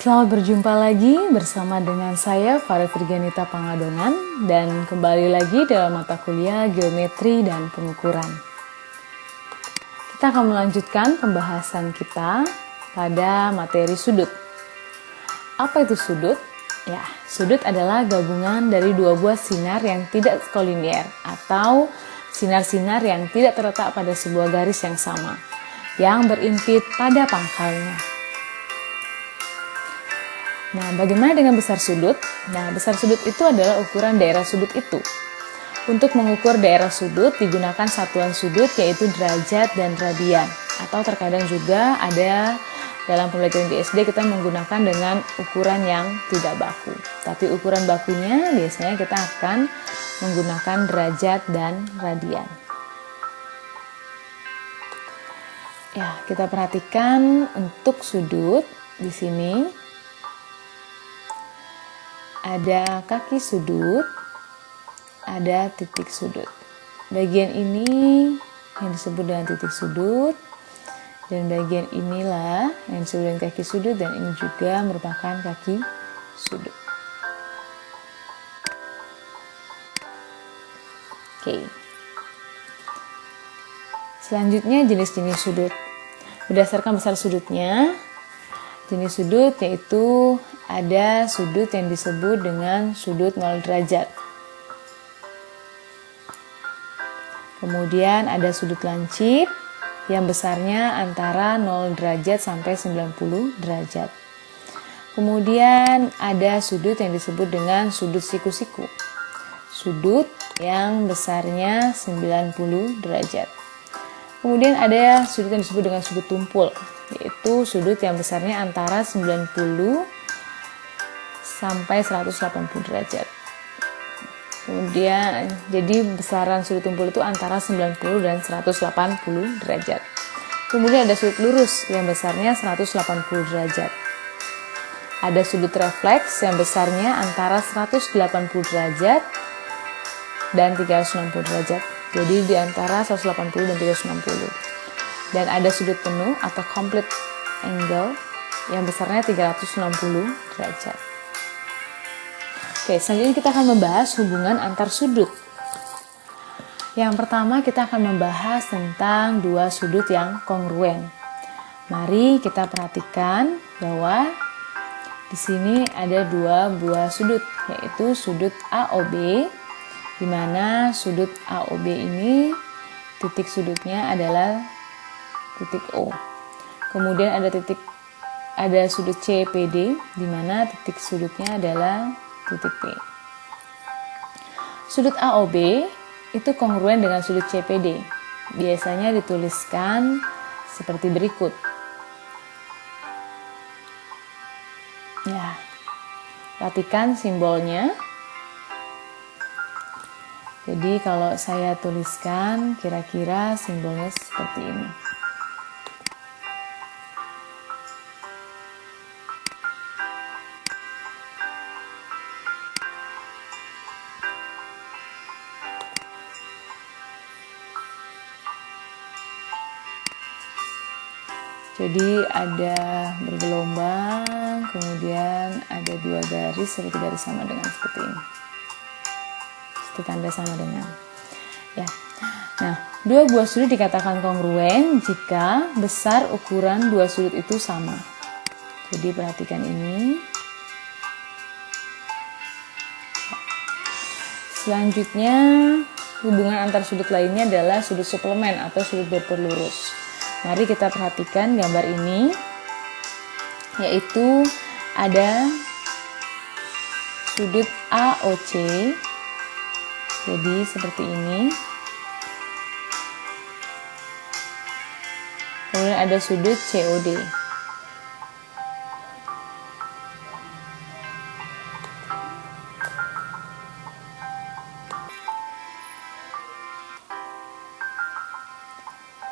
Selamat berjumpa lagi bersama dengan saya Farah Virgianita Pangadongan dan kembali lagi dalam mata kuliah Geometri dan Pengukuran. Kita akan melanjutkan pembahasan kita pada materi sudut. Apa itu sudut? Ya, sudut adalah gabungan dari dua buah sinar yang tidak kolinier atau sinar-sinar yang tidak terletak pada sebuah garis yang sama, yang berimpit pada pangkalnya. Nah, bagaimana dengan besar sudut? Nah, besar sudut itu adalah ukuran daerah sudut itu. Untuk mengukur daerah sudut digunakan satuan sudut yaitu derajat dan radian. Atau terkadang juga ada dalam pembelajaran di SD kita menggunakan dengan ukuran yang tidak baku. Tapi ukuran bakunya biasanya kita akan menggunakan derajat dan radian. Ya, kita perhatikan untuk sudut di sini. Ada kaki sudut, ada titik sudut. Bagian ini yang disebut dengan titik sudut, dan bagian inilah yang disebut dengan kaki sudut, dan ini juga merupakan kaki sudut. Oke. Selanjutnya jenis-jenis sudut. Berdasarkan besar sudutnya, jenis sudut yaitu ada sudut yang disebut dengan sudut 0 derajat. Kemudian ada sudut lancip yang besarnya antara 0 derajat sampai 90 derajat. Kemudian ada sudut yang disebut dengan sudut siku-siku. Sudut yang besarnya 90 derajat. Kemudian ada sudut yang disebut dengan sudut tumpul, yaitu sudut yang besarnya antara 90 sampai 180 derajat. Kemudian jadi besaran sudut tumpul itu antara 90 dan 180 derajat. Kemudian ada sudut lurus yang besarnya 180 derajat. Ada sudut refleks yang besarnya antara 180 derajat dan 360 derajat. Jadi di antara 180 dan 360. Dan ada sudut penuh atau complete angle yang besarnya 360 derajat. Oke, selanjutnya kita akan membahas hubungan antar sudut. Yang pertama kita akan membahas tentang dua sudut yang kongruen. Mari kita perhatikan bahwa di sini ada dua buah sudut, yaitu sudut AOB, di mana sudut AOB ini titik sudutnya adalah titik O. Kemudian ada sudut CPD, di mana titik sudutnya adalah titik P. Sudut AOB itu kongruen dengan sudut CPD. Biasanya dituliskan seperti berikut. Ya, perhatikan simbolnya. Jadi kalau saya tuliskan kira-kira simbolnya seperti ini. Jadi ada bergelombang, kemudian ada dua garis seperti garis sama dengan seperti ini. Seperti tanda sama dengan. Ya. Nah, dua buah sudut dikatakan kongruen jika besar ukuran dua sudut itu sama. Jadi perhatikan ini. Selanjutnya, hubungan antar sudut lainnya adalah sudut suplemen atau sudut berperlurus. Mari kita perhatikan gambar ini, yaitu ada sudut AOC, jadi seperti ini. Kemudian ada sudut COD.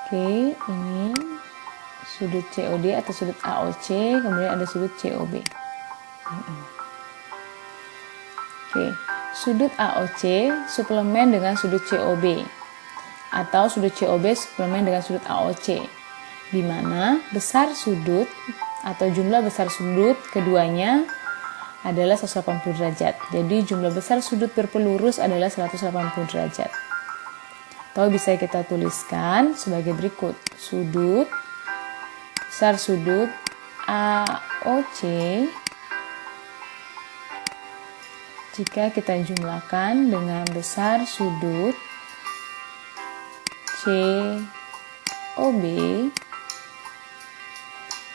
Oke, ini sudut COD atau sudut AOC, kemudian ada sudut COB. Oke, sudut AOC suplemen dengan sudut COB atau sudut COB suplemen dengan sudut AOC, di mana besar sudut atau jumlah besar sudut keduanya adalah 180 derajat. Jadi jumlah besar sudut berpelurus adalah 180 derajat. Atau bisa kita tuliskan sebagai berikut. Besar sudut AOC jika kita jumlahkan dengan besar sudut COB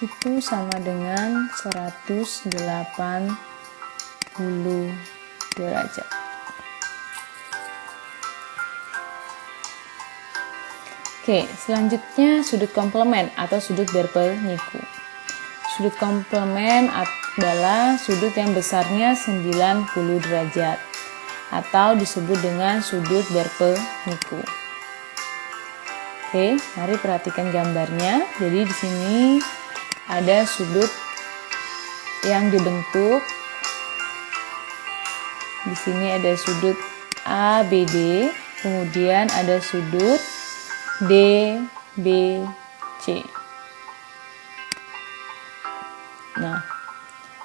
itu sama dengan 180 derajat. Oke, selanjutnya sudut komplement atau sudut berpenyiku. Sudut komplement adalah sudut yang besarnya 90 derajat atau disebut dengan sudut berpenyiku. Oke, mari perhatikan gambarnya. Jadi di sini ada sudut yang dibentuk. Di sini ada sudut ABD, kemudian ada sudut DBC. Nah,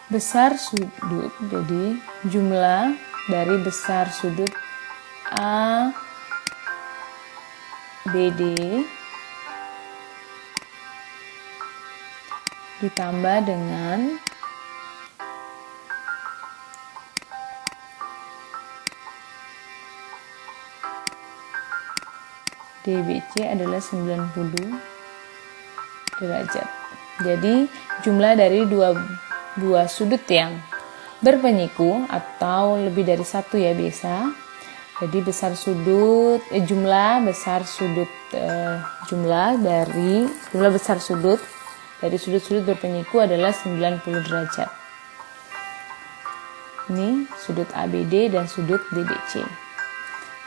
besar sudut, jadi jumlah dari besar sudut ABD ditambah dengan DBC adalah 90 derajat. Jadi jumlah dari dua buah sudut yang berpenyiku atau lebih dari satu ya biasa. Jadi besar sudut jumlah besar sudut dari sudut-sudut berpenyiku adalah 90 derajat. Ini sudut ABD dan sudut DBC.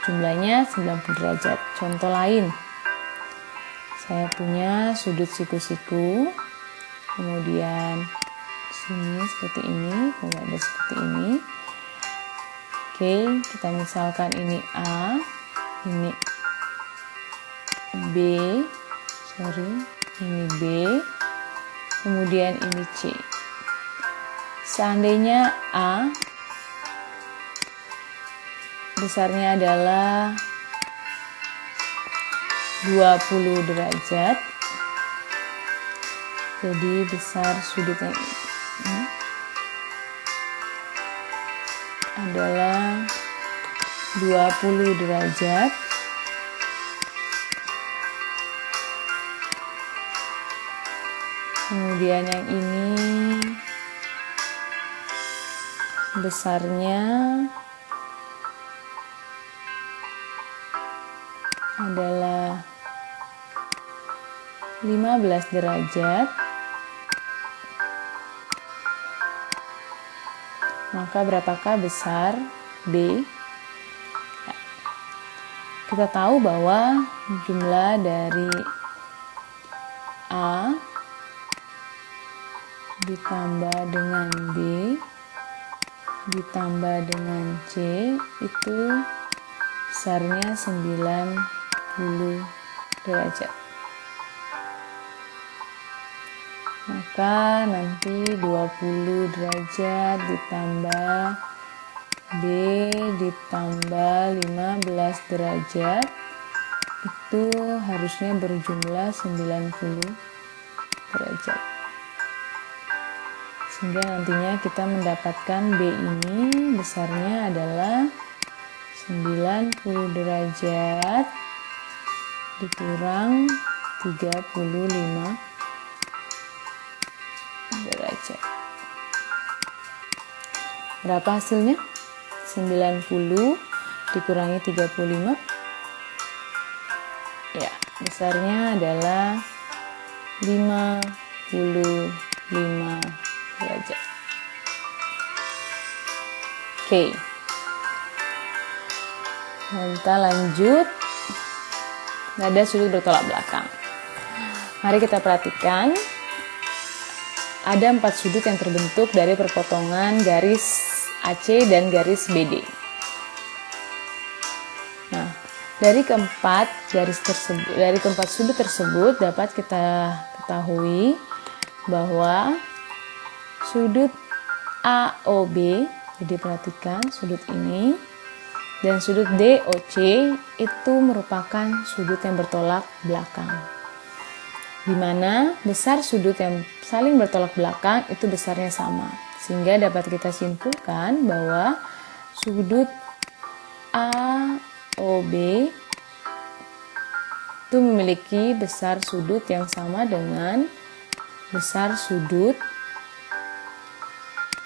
Jumlahnya 90 derajat. Contoh lain. Saya punya sudut siku-siku. Kemudian sini seperti ini, kemudian ada seperti ini. Oke, kita misalkan ini A, ini B, ini B, kemudian ini C. Seandainya A besarnya adalah 20 derajat, jadi besar sudutnya ini adalah 20 derajat. Kemudian yang ini besarnya adalah 15 derajat. Maka berapakah besar B? Ya. Kita tahu bahwa jumlah dari A ditambah dengan B ditambah dengan C itu besarnya 90 derajat. Maka nanti 20 derajat ditambah B ditambah 15 derajat itu harusnya berjumlah 90 derajat. Sehingga nantinya kita mendapatkan B ini besarnya adalah 90 derajat dikurang 35 derajat. Berapa hasilnya? 90 dikurangi 35. Ya, besarnya adalah 55 derajat. Oke. Kita lanjut. Ada sudut bertolak belakang. Mari kita perhatikan. Ada 4 sudut yang terbentuk dari perpotongan garis AC dan garis BD. Nah, dari keempat sudut tersebut dapat kita ketahui bahwa sudut AOB, jadi perhatikan sudut ini, dan sudut DOC itu merupakan sudut yang bertolak belakang. Di mana besar sudut yang saling bertolak belakang itu besarnya sama. Sehingga dapat kita simpulkan bahwa sudut AOB itu memiliki besar sudut yang sama dengan besar sudut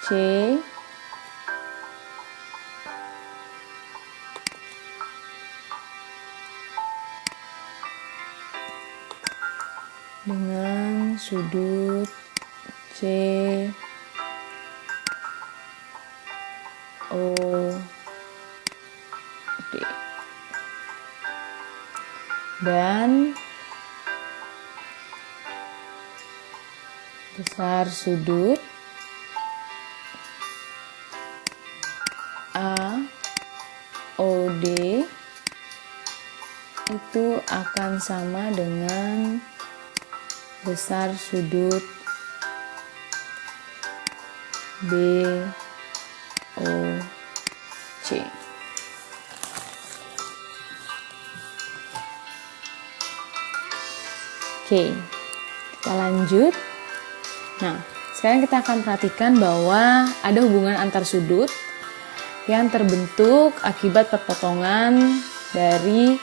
C dengan sudut COD. Dan besar sudut AOD itu akan sama dengan besar sudut BOC. Oke, kita lanjut. Nah, sekarang kita akan perhatikan bahwa ada hubungan antar sudut yang terbentuk akibat perpotongan dari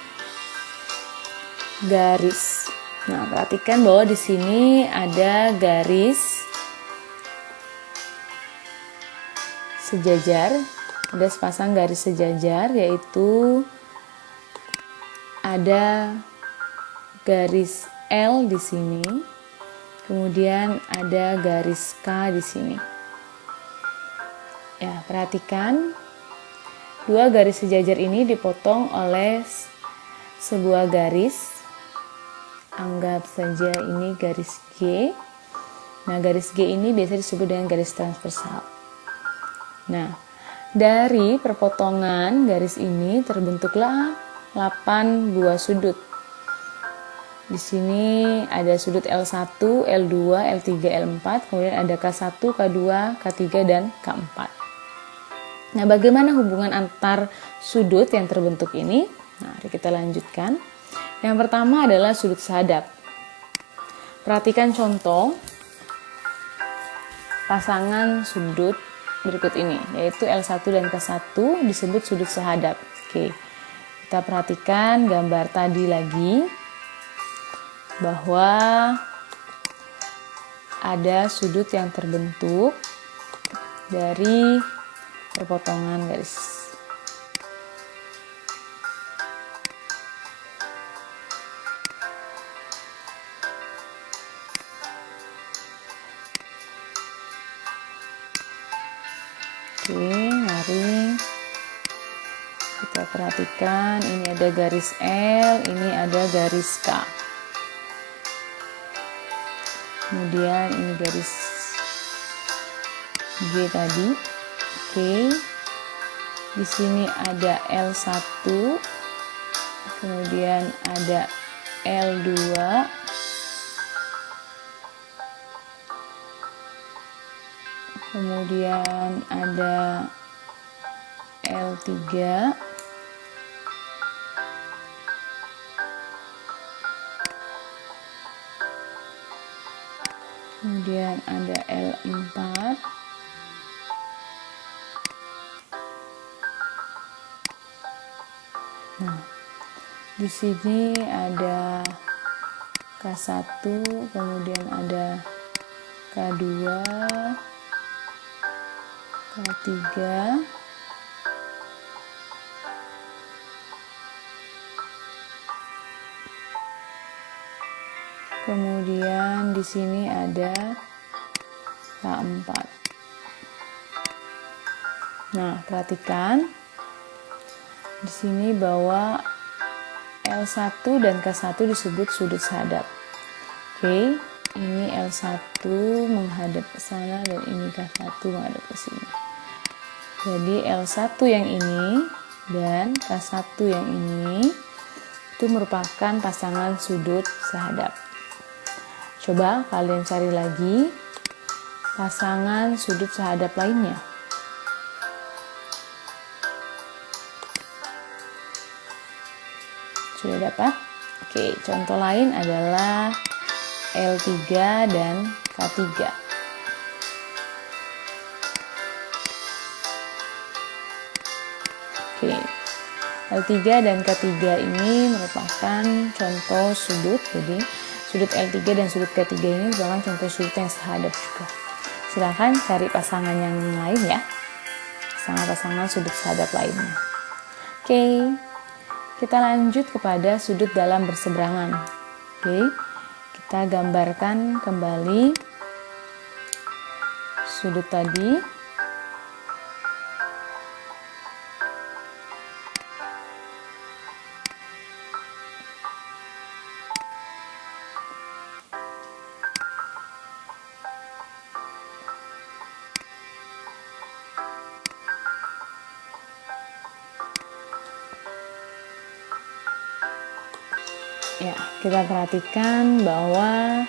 garis. Nah, perhatikan bahwa di sini ada garis sejajar, ada sepasang garis sejajar, yaitu ada garis L di sini, kemudian ada garis K di sini. Ya, perhatikan dua garis sejajar ini dipotong oleh sebuah garis. Anggap saja ini garis G. Nah, garis G ini biasa disebut dengan garis transversal. Nah, dari perpotongan garis ini terbentuklah 8 buah sudut. Di sini ada sudut L1, L2, L3, L4, kemudian ada K1, K2, K3, dan K4. Nah, bagaimana hubungan antar sudut yang terbentuk ini? Nah, mari kita lanjutkan. Yang pertama adalah sudut sehadap. Perhatikan contoh pasangan sudut berikut ini, yaitu L1 dan K1 disebut sudut sehadap. Oke, kita perhatikan gambar tadi lagi, bahwa ada sudut yang terbentuk dari perpotongan garis. Oke, mari kita perhatikan, ini ada garis L, ini ada garis K. Kemudian ini garis G tadi. Oke. Di sini ada L1. Kemudian ada L2. Kemudian ada L3. Kemudian ada L4. Nah, di sini ada K1, kemudian ada K2, K3, kemudian di sini ada K4. Nah, perhatikan di sini bahwa L1 dan K1 disebut sudut sehadap. Oke, ini L1 menghadap ke sana dan ini K1 menghadap ke sini. Jadi L1 yang ini dan K1 yang ini itu merupakan pasangan sudut sehadap. Coba kalian cari lagi pasangan sudut sehadap lainnya. Sudah dapat? Oke, contoh lain adalah L3 dan K3. Oke, L3 dan K3 ini merupakan contoh sudut. Jadi sudut L3 dan sudut K3 ini merupakan contoh sudut yang sehadap juga. Silahkan cari pasangan yang lain ya, pasangan sudut sehadap lainnya. Oke, kita lanjut kepada sudut dalam berseberangan. Oke, kita gambarkan kembali sudut tadi. Ya, kita perhatikan bahwa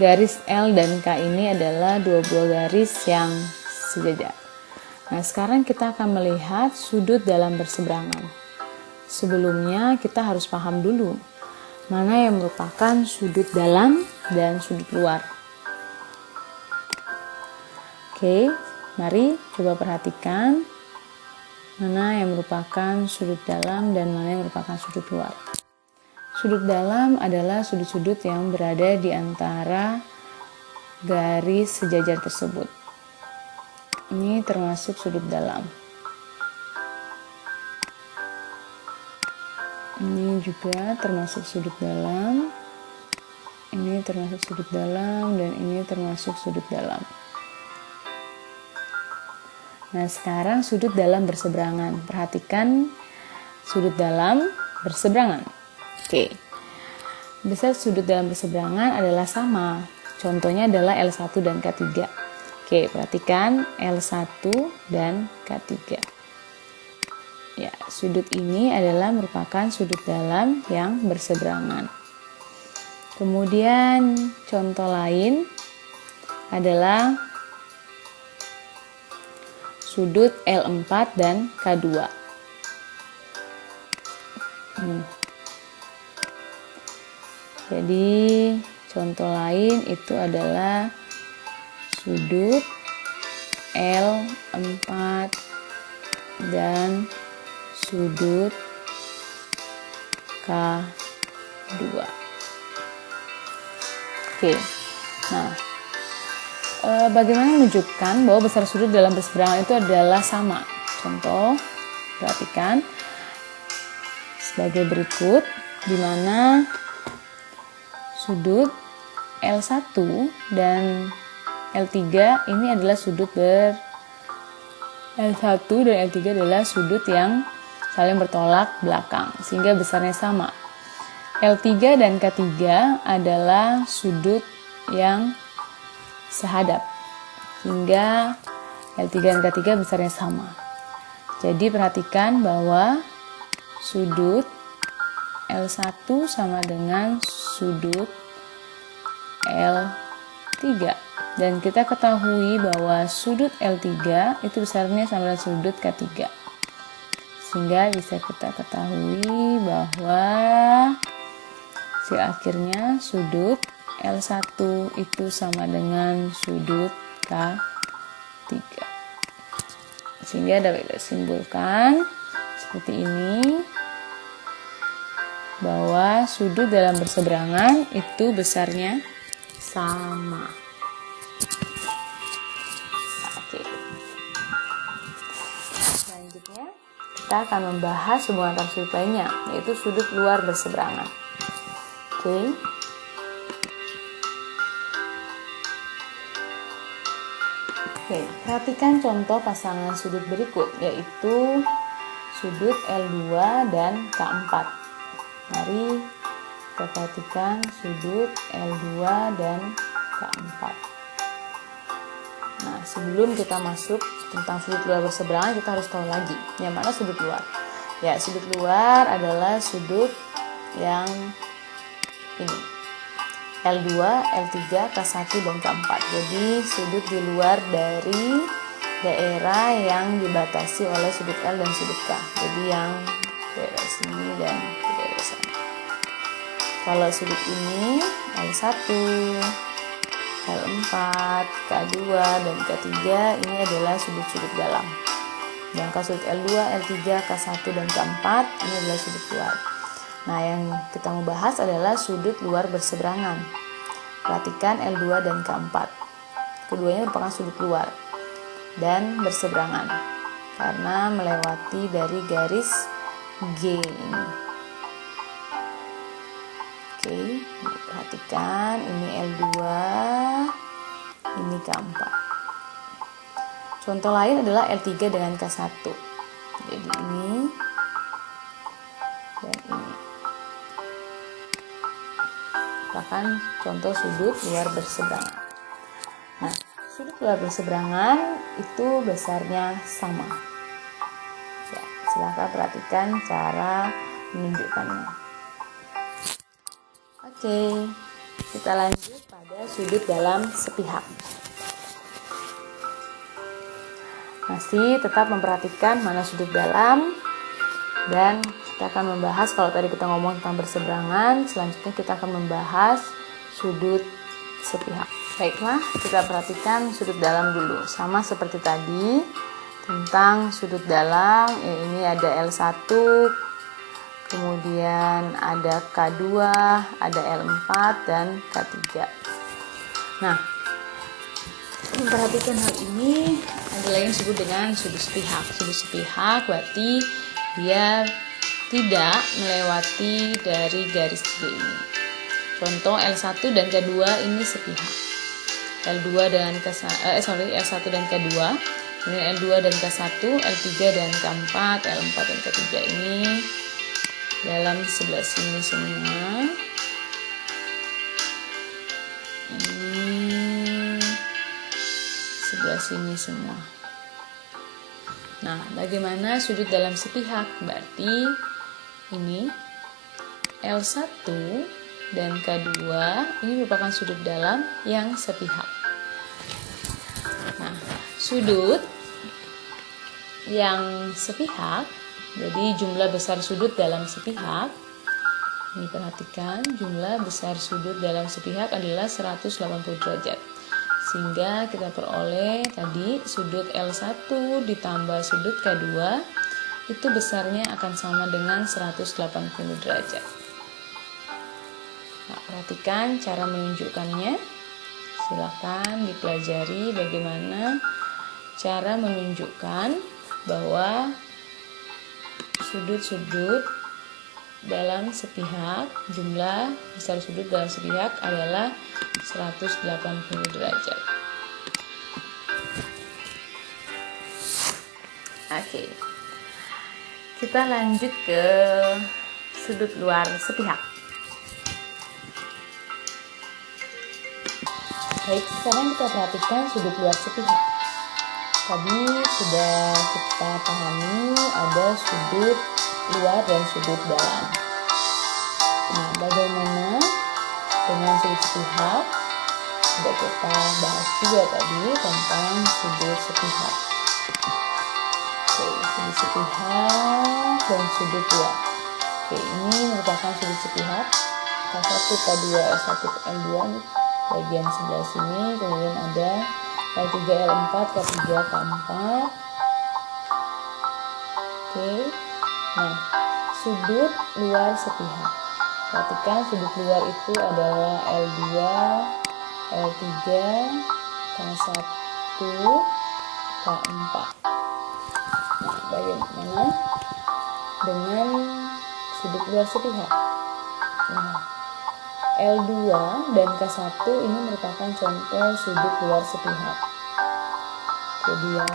garis L dan K ini adalah dua buah garis yang sejajar. Nah, sekarang kita akan melihat sudut dalam berseberangan. Sebelumnya kita harus paham dulu mana yang merupakan sudut dalam dan sudut luar. Oke, mari coba perhatikan mana yang merupakan sudut dalam dan mana yang merupakan sudut luar. Sudut dalam adalah sudut-sudut yang berada di antara garis sejajar tersebut. Ini termasuk sudut dalam. Ini juga termasuk sudut dalam. Ini termasuk sudut dalam dan ini termasuk sudut dalam. Nah, sekarang sudut dalam berseberangan. Perhatikan sudut dalam berseberangan. Oke, besar sudut dalam berseberangan adalah sama. Contohnya adalah L1 dan K3. Oke, perhatikan L1 dan K3. Ya, sudut ini adalah merupakan sudut dalam yang berseberangan. Kemudian contoh lain adalah sudut L4 dan K2. Jadi contoh lain itu adalah sudut L4 dan sudut K2. Oke, nah bagaimana menunjukkan bahwa besar sudut dalam berseberangan itu adalah sama? Contoh, perhatikan sebagai berikut, di mana sudut L1 dan L3 ini adalah sudut L1 dan L3 adalah sudut yang saling bertolak belakang sehingga besarnya sama. L3 dan K3 adalah sudut yang sehadap sehingga L3 dan K3 besarnya sama. Jadi perhatikan bahwa sudut L1 sama dengan sudut L3 dan kita ketahui bahwa sudut L3 itu besarnya sama dengan sudut K3 sehingga bisa kita ketahui bahwa hasil akhirnya sudut L1 itu sama dengan sudut K3 sehingga dapat disimpulkan seperti ini bahwa sudut dalam berseberangan itu besarnya sama. Oke. Selanjutnya kita akan membahas hubungan antar sudut lainnya, yaitu sudut luar berseberangan. Oke. Perhatikan contoh pasangan sudut berikut, yaitu sudut L2 dan K4. Mari kita perhatikan sudut L2 dan K4. Nah, sebelum kita masuk tentang sudut luar berseberangan, kita harus tahu lagi yang mana sudut luar. Ya, sudut luar adalah sudut yang ini. L2, L3, K1, dan K4. Jadi sudut di luar dari daerah yang dibatasi oleh sudut L dan sudut K. Jadi yang daerah sini dan daerah sana. Kalau sudut ini L1, L4, K2, dan K3 ini adalah sudut-sudut dalam. Sedangkan sudut L2, L3, K1, dan K4 ini adalah sudut luar. Nah, yang kita mau bahas adalah sudut luar berseberangan. Perhatikan L2 dan K4. Keduanya merupakan sudut luar dan berseberangan karena melewati dari garis G ini. Oke, perhatikan ini L2, ini K4. Contoh lain adalah L3 dengan K1. Jadi ini dan ini. Merupakan contoh sudut luar berseberangan. Nah, sudut luar berseberangan itu besarnya sama. Ya, silakan perhatikan cara menunjukkannya. Oke, kita lanjut pada sudut dalam sepihak. Masih tetap memperhatikan mana sudut dalam, dan kita akan membahas, kalau tadi kita ngomong tentang berseberangan, selanjutnya kita akan membahas sudut sepihak. Baiklah, kita perhatikan sudut dalam dulu. Sama seperti tadi tentang sudut dalam, ini ada L1, kemudian ada K2, ada L4, dan K3. Nah, memperhatikan hal ini adalah yang disebut dengan sudut sepihak. Sudut sepihak berarti dia tidak melewati dari garis G ini. Contoh L1 dan K2 ini sepihak. L2 dan L1 dan K2, kemudian L2 dan K1, L3 dan K4, L4 dan K3 ini dalam sebelah sini semua. Ini sebelah sini semua. Nah, bagaimana sudut dalam sepihak? Berarti ini L1 dan K2 ini merupakan sudut dalam yang sepihak. Nah, sudut yang sepihak, jadi jumlah besar sudut dalam sepihak, ini perhatikan, jumlah besar sudut dalam sepihak adalah 180 derajat. Sehingga kita peroleh tadi sudut L1 ditambah sudut K2 itu besarnya akan sama dengan 180 derajat. Nah, perhatikan cara menunjukkannya. Silakan dipelajari bagaimana cara menunjukkan bahwa sudut-sudut dalam sepihak, jumlah besar sudut dalam sepihak adalah 180 derajat. Oke. Kita lanjut ke sudut luar sepihak. Baik, sekarang kita perhatikan sudut luar sepihak. Tadi sudah kita pahami ada sudut luar dan sudut dalam. Nah, bagaimana dengan sudut sepihak? Sudah kita bahas juga tadi tentang sudut sepihak. Oke, sudut sepihak dan sudut luar. Oke, ini merupakan sudut sepihak. K1, K2, L1, L2 bagian sebelah sini, kemudian ada L3, L4, K3, K4. Oke. Nah, sudut luar sepihak. Perhatikan sudut luar itu adalah L2, L3, K1, K4. Nah, bagaimana dengan sudut luar sepihak? Nah, L2 dan K1 ini merupakan contoh sudut luar sepihak. Jadi yang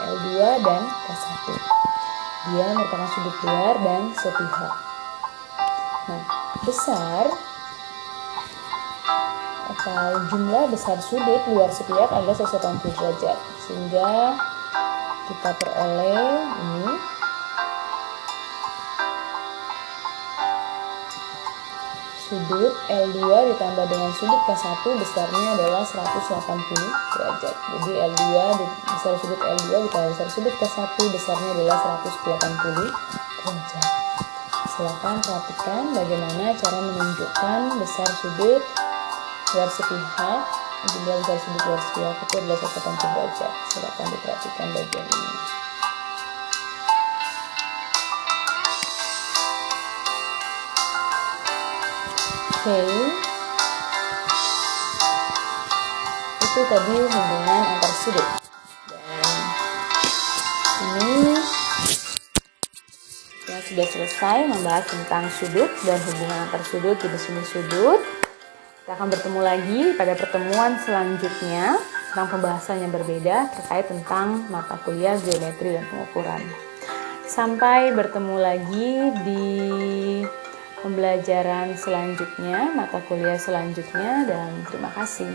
L2 dan K1. Dia merupakan sudut luar dan sepihak. Nah, besar atau jumlah besar sudut luar sepihak adalah 180 derajat. Sehingga kita peroleh ini Sudut L2 ditambah dengan sudut K1 besarnya adalah 180 derajat. Jadi L2 besar sudut L2 ditambah besar sudut K1 besarnya adalah 180 derajat. Silakan perhatikan bagaimana cara menunjukkan besar sudut luar sepihak. Jumlah besar sudut luar sepihak itu adalah 180 derajat. Silakan diperhatikan bagian ini. Oke, itu tadi hubungan antar sudut. Dan ini kita sudah selesai membahas tentang sudut dan hubungan antar sudut, jenis-jenis sudut. Kita akan bertemu lagi pada pertemuan selanjutnya tentang pembahasan yang berbeda terkait tentang mata kuliah geometri dan pengukuran. Sampai bertemu lagi di pembelajaran selanjutnya, mata kuliah selanjutnya, dan terima kasih.